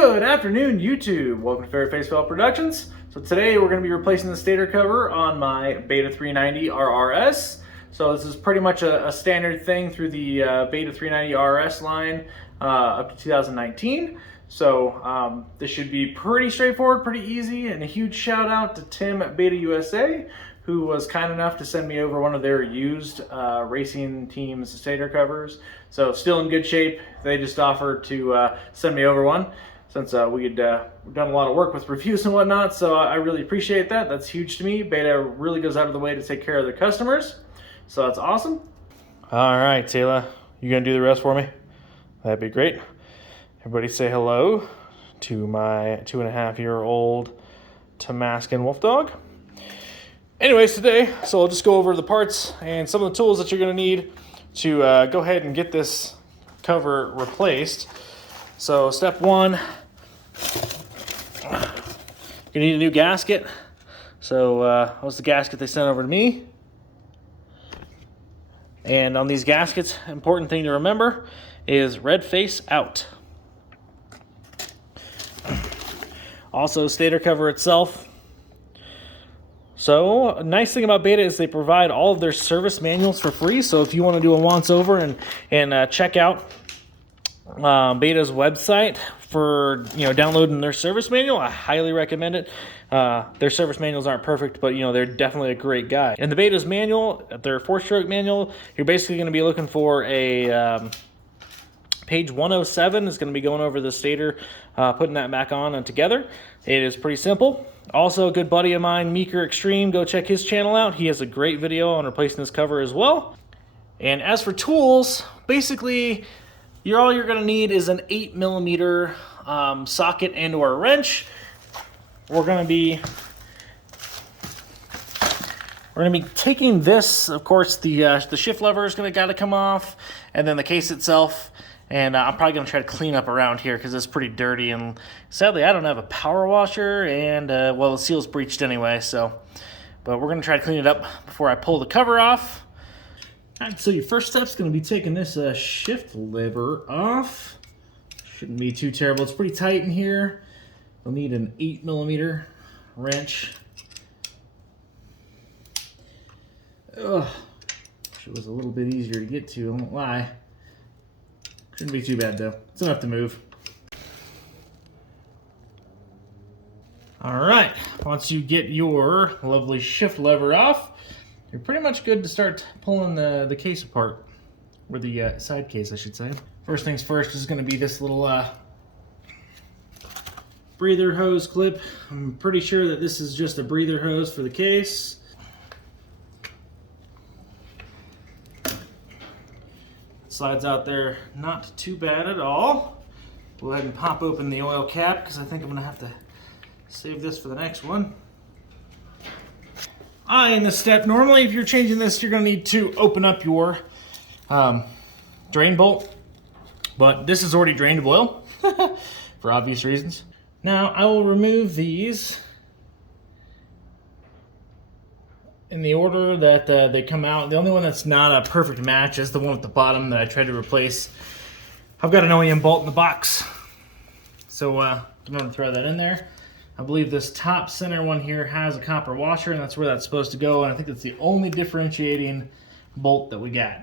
Good afternoon, YouTube. Welcome to Fairy Face Productions. So today we're going to be replacing the stator cover on my Beta 390 RRS. So this is pretty much a standard thing through the Beta 390 RRS line up to 2019. So this should be pretty straightforward, pretty easy, and a huge shout out to Tim at Beta USA, who was kind enough to send me over one of their used racing team's stator covers. So still in good shape. They just offered to send me over one since we've done a lot of work with reviews and whatnot. So I really appreciate that. That's huge to me. Beta really goes out of the way to take care of their customers. So that's awesome. All right, Taylor, you gonna do the rest for me? That'd be great. Everybody say hello to my 2.5-year-old Tamascan wolf dog. Anyways, today, so I'll just go over the parts and some of the tools that you're going to need to go ahead and get this cover replaced. So step one, you need a new gasket. So that was the gasket they sent over to me. And on these gaskets, important thing to remember is red face out. Also, stator cover itself. So, a nice thing about Beta is they provide all of their service manuals for free. So if you want to do a once over and check out Beta's website for downloading their service manual, I highly recommend it. Their service manuals aren't perfect, but they're definitely a great guide. In the Beta's manual, their 4-stroke manual, you're basically going to be looking for a page 107 is going to be going over the stator, putting that back on and together. It is pretty simple. Also, a good buddy of mine, Meeker Extreme, go check his channel out. He has a great video on replacing this cover as well. And as for tools, basically, all you're going to need is an 8mm socket and or wrench. We're going to be taking this. Of course, the shift lever is going to gotta come off, and then the case itself. And I'm probably going to try to clean up around here because it's pretty dirty. And sadly, I don't have a power washer. And, well, the seal's breached anyway. But we're going to try to clean it up before I pull the cover off. All right, so your first step is going to be taking this shift lever off. Shouldn't be too terrible. It's pretty tight in here. You'll need an 8mm wrench. Ugh. Wish it was a little bit easier to get to, I won't lie. Shouldn't be too bad though. It's enough to move. All right, once you get your lovely shift lever off, you're pretty much good to start pulling the case apart, or the side case, I should say. First things first is going to be this little breather hose clip. I'm pretty sure that this is just a breather hose for the case. Slides out there, not too bad at all. Go ahead and pop open the oil cap because I think I'm gonna have to save this for the next one. In this step, normally if you're changing this, you're gonna need to open up your drain bolt, but this is already drained of oil for obvious reasons. Now I will remove these in the order that they come out. The only one that's not a perfect match is the one at the bottom that I tried to replace. I've got an OEM bolt in the box, so I'm going to throw that in there. I believe this top center one here has a copper washer, and that's where that's supposed to go, and I think that's the only differentiating bolt that we got.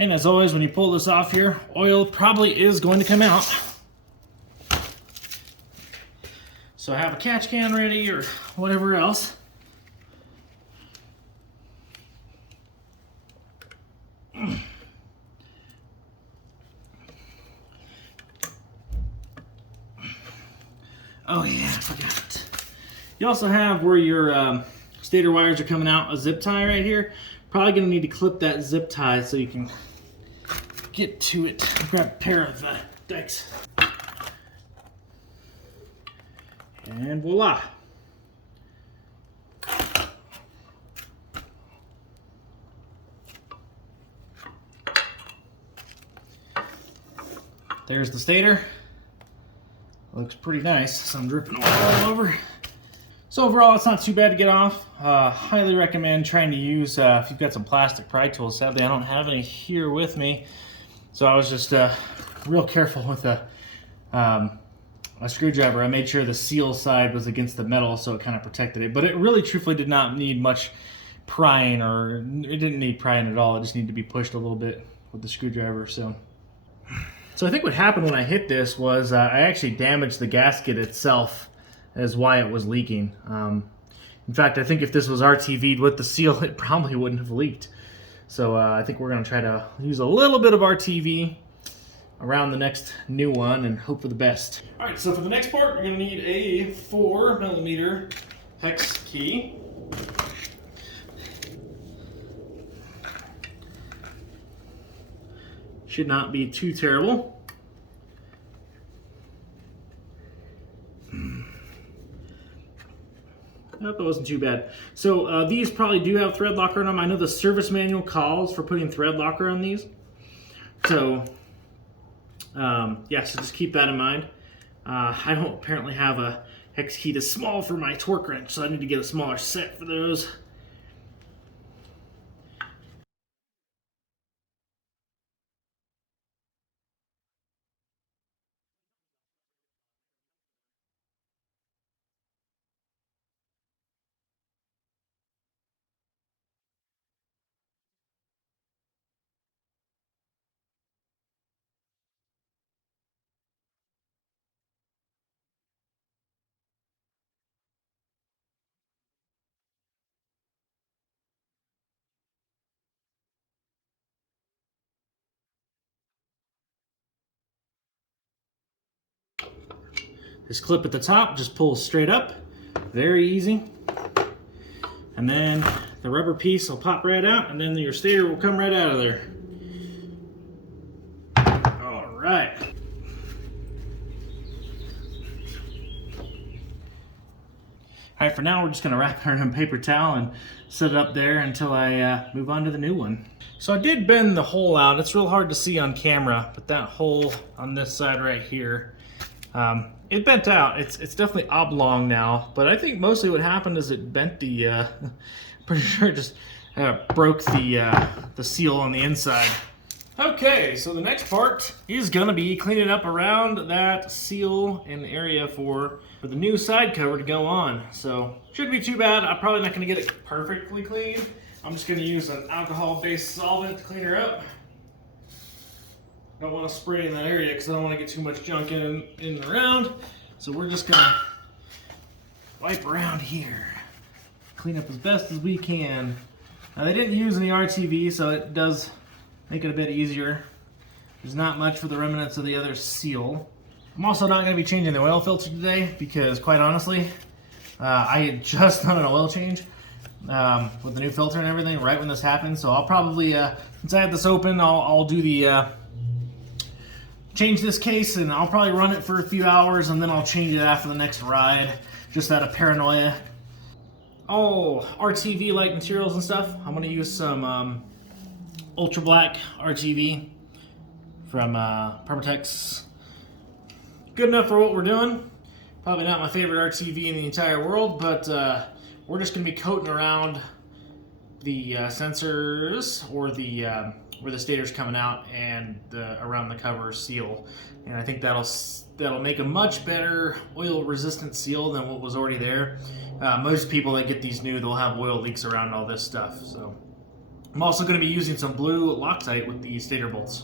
And as always, when you pull this off here, oil probably is going to come out. So have a catch can ready or whatever else. Oh yeah, I forgot. You also have where your stator wires are coming out, a zip tie right here. Probably gonna need to clip that zip tie so you can get to it. Grab a pair of dikes. And voila. There's the stator. Looks pretty nice. Some dripping oil all over. So overall, it's not too bad to get off. Highly recommend trying to use, if you've got some plastic pry tools. Sadly, I don't have any here with me. So I was just real careful with a screwdriver. I made sure the seal side was against the metal so it kind of protected it. But it really truthfully did not need much prying, or it didn't need prying at all. It just needed to be pushed a little bit with the screwdriver. So I think what happened when I hit this was I actually damaged the gasket itself, is why it was leaking. In fact, I think if this was RTV'd with the seal, it probably wouldn't have leaked. So I think we're going to try to use a little bit of RTV around the next new one and hope for the best. All right, so for the next part, we're going to need a 4mm hex key. Should not be too terrible. Nope, it wasn't too bad. So these probably do have thread locker on them. I know the service manual calls for putting thread locker on these. So yeah, so just keep that in mind. I don't apparently have a hex key that's small for my torque wrench, so I need to get a smaller set for those. This clip at the top just pulls straight up, very easy. And then the rubber piece will pop right out, and then your stator will come right out of there. All right. All right, for now we're just gonna wrap it in a paper towel and set it up there until I move on to the new one. So I did bend the hole out. It's real hard to see on camera, but that hole on this side right here, it bent out. It's definitely oblong now, but I think mostly what happened is it bent the, pretty sure it just broke the seal on the inside. Okay, so the next part is gonna be cleaning up around that seal and area for the new side cover to go on. So shouldn't be too bad. I'm probably not gonna get it perfectly clean. I'm just gonna use an alcohol-based solvent to clean her up. Don't want to spray in that area because I don't want to get too much junk in and around. So we're just gonna wipe around here, clean up as best as we can. Now they didn't use any RTV, so it does make it a bit easier. There's not much for the remnants of the other seal. I'm also not going to be changing the oil filter today because, quite honestly, I had just done an oil change with the new filter and everything right when this happened. So I'll probably, since I have this open, I'll do the change this case, and I'll probably run it for a few hours, and then I'll change it after the next ride, just out of paranoia. All RTV like materials and stuff. I'm going to use some ultra black RTV from Permatex. Good enough for what we're doing. Probably not my favorite RTV in the entire world, but we're just going to be coating around the sensors, or the where the stator's coming out, and around the cover seal. And I think that'll make a much better oil resistant seal than what was already there. Most people that get these new, they'll have oil leaks around all this stuff. So I'm also going to be using some blue Loctite with the stator bolts.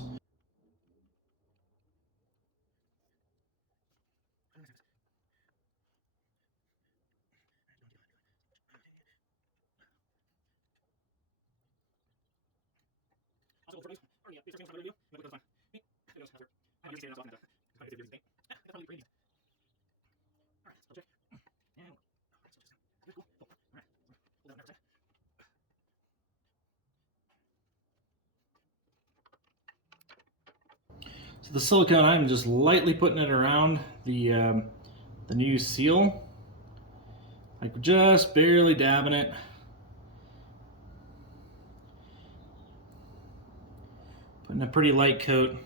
So the silicone, I'm just lightly putting it around the new seal. Like just barely dabbing it. Putting a pretty light coat.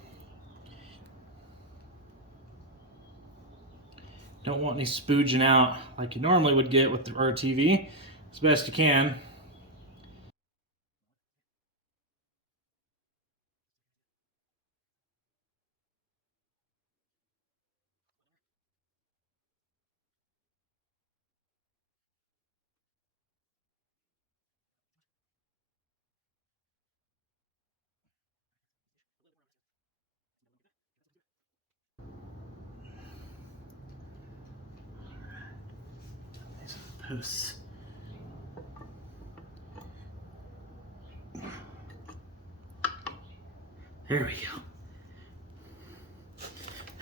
Don't want any spooging out like you normally would get with the RTV. As best you can. These are the posts. There we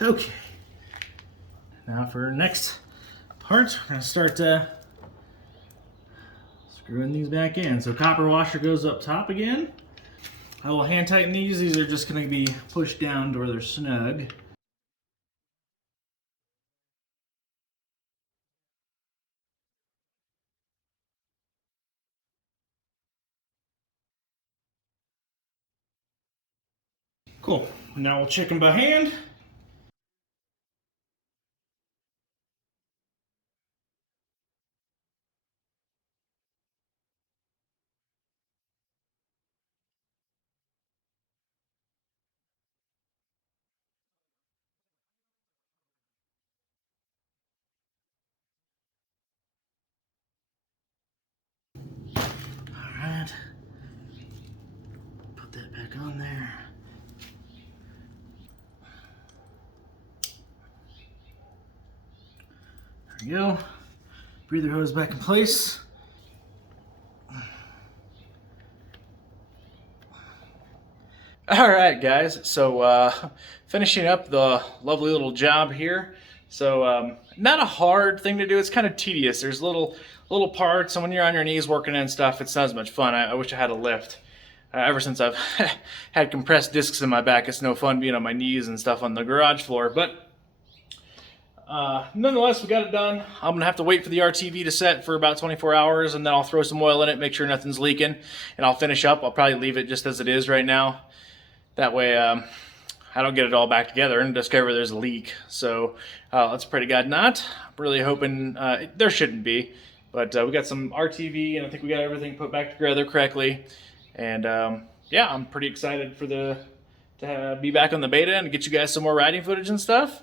go. Okay. Now for our next part, I'm going to start screwing these back in. So copper washer goes up top again. I will hand tighten these. These are just going to be pushed down to where they're snug. Cool. Now we'll check them by hand. Alright. Put that back on there. There we go. Breather hose back in place. All right, guys. So finishing up the lovely little job here. So not a hard thing to do. It's kind of tedious. There's little parts, and when you're on your knees working and stuff, it's not as much fun. I wish I had a lift. Ever since I've had compressed discs in my back, it's no fun being on my knees and stuff on the garage floor. But nonetheless, we got it done. I'm gonna have to wait for the RTV to set for about 24 hours, and then I'll throw some oil in it, make sure nothing's leaking, and I'll finish up. I'll probably leave it just as it is right now. That way I don't get it all back together and discover there's a leak. So let's pray to God not. I'm really hoping there shouldn't be, but we got some RTV, and I think we got everything put back together correctly. And yeah, I'm pretty excited for to be back on the beta and get you guys some more riding footage and stuff.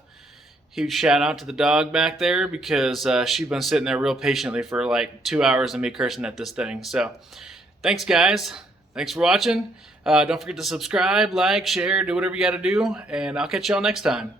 Huge shout out to the dog back there, because she's been sitting there real patiently for like 2 hours of me cursing at this thing. So thanks, guys. Thanks for watching. Don't forget to subscribe, like, share, do whatever you got to do, and I'll catch y'all next time.